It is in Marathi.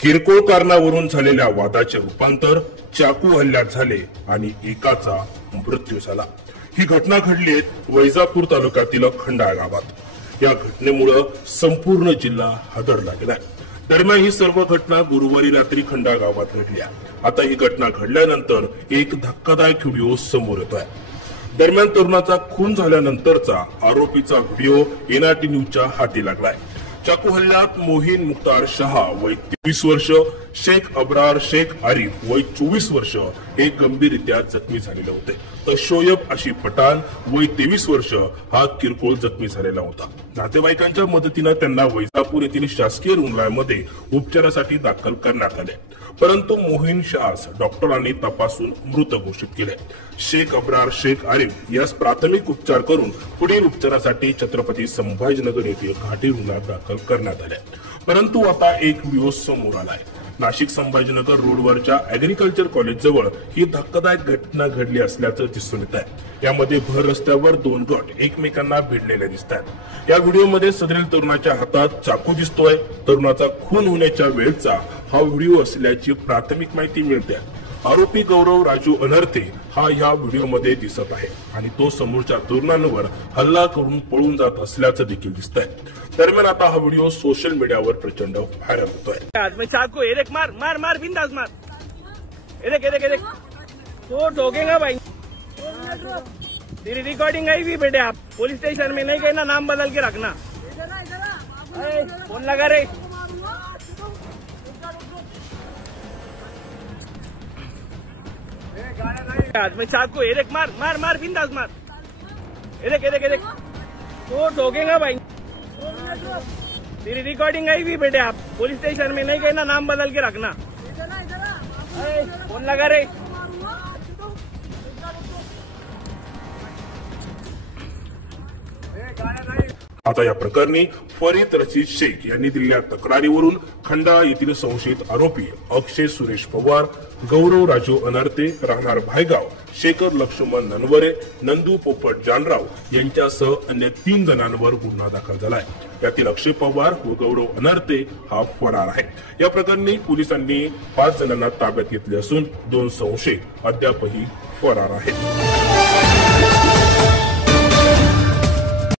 किरकोळ कारणावरून झालेल्या वादाचे रूपांतर चाकू हल्ल्यात झाले आणि एकाचा मृत्यू झाला। ही घटना घडली वैजापूर तालुक्यातील खंडाळा गावात। या घटनेमुळे संपूर्ण जिल्हा हादरला गेलाय। दरम्यान ही सर्व घटना गुरुवारी रात्री खंडाळा गावात घडली। आता ही घटना घडल्यानंतर एक धक्कादायक व्हिडिओ समोर येतोय। दरम्यान तरुणाचा खून झाल्यानंतरचा आरोपीचा व्हिडिओ एनआरटी न्यूजच्या हाती लागलाय। चाकू हल्ल्यात मोहीन मुख्तार शहा वय 23 वर्ष, शेख अब्रार शेख आरिफ वय 24 वर्ष हे गंभीररित्या जखमी झालेले होते, तर शोयब आशी पठाण वय 23 वर्ष हा किरकोळ जखमी झालेला होता। नातेवाईकांच्या मदतीने त्यांना वैजापूर येथील शासकीय रुग्णालयामध्ये उपचारासाठी दाखल करण्यात आले, परंतु मोहीन शहास डॉक्टरांनी तपासून मृत घोषित केले। शेख अब्रार शेख आरिफ यास प्राथमिक उपचार करून पुढील उपचारासाठी छत्रपती संभाजीनगर येथील घाटी रुग्णालयात दाखल करण्यात आले। परंतु आता एक व्हिडिओ समोर आलाय। नाशिक संभाजीनगर रोडवरच्या ऍग्रीकल्चर कॉलेज जवळ ही धक्कादायक घटना घडली असल्याचं दिसून येत आहे। यामध्ये भर रस्त्यावर दोन गट एकमेकांना भिडलेले दिसत आहेत। या व्हिडिओमध्ये सदरील तरुणाच्या हातात चाकू दिसतोय। तरुणाचा खून होण्याच्या वेळचा हा व्हिडिओ असल्याची प्राथमिक माहिती मिळते। आरोपी गौरव राजू अनर्थे हा या व्हिडिओमध्ये दिसत आहे आणि तो समोरच्या तरुणांवर हल्ला करून पळून जात असल्याचं देखील दिसतंय। दरम्यान आता हा व्हिडिओ सोशल मीडियावर प्रचंड व्हायरल होतोय। आज में चाकू एक मार मार मार बिंदास मार, एक तो ठोकेगा भाई। तेरी रिकॉर्डिंग आई हुई बेटे, आप पुलिस स्टेशन में नहीं गए ना, नाम बदल के रखना। फोन लगा रे। आज में चाकू एक मार मार मार बिंदास मार, एक तो ठोकेगा भाई। तेरी रिकॉर्डिंग आई हुई बेटे, आप पुलिस स्टेशन में नहीं गए ना, नाम बदल के रखना। फोन लगा रे। आता या प्रकरणी फरीद रशीद शेख यांनी दिलेल्या तक्रारीवरून खंडाळा येथील संशयित आरोपी अक्षय सुरेश पवार, गौरव राजू अनर्थे राहणार भायगाव, शेखर लक्ष्मण ननवरे, नंदू पोपट जानराव यांच्यासह अन्य 3 जणांवर गुन्हा दाखल झालाय। यातील अक्षय पवार व गौरव अनर्थे हा फरार आहे। या प्रकरणी पोलिसांनी 5 जणांना ताब्यात घेतले असून 2 संशयित अद्यापही फरार आहेत।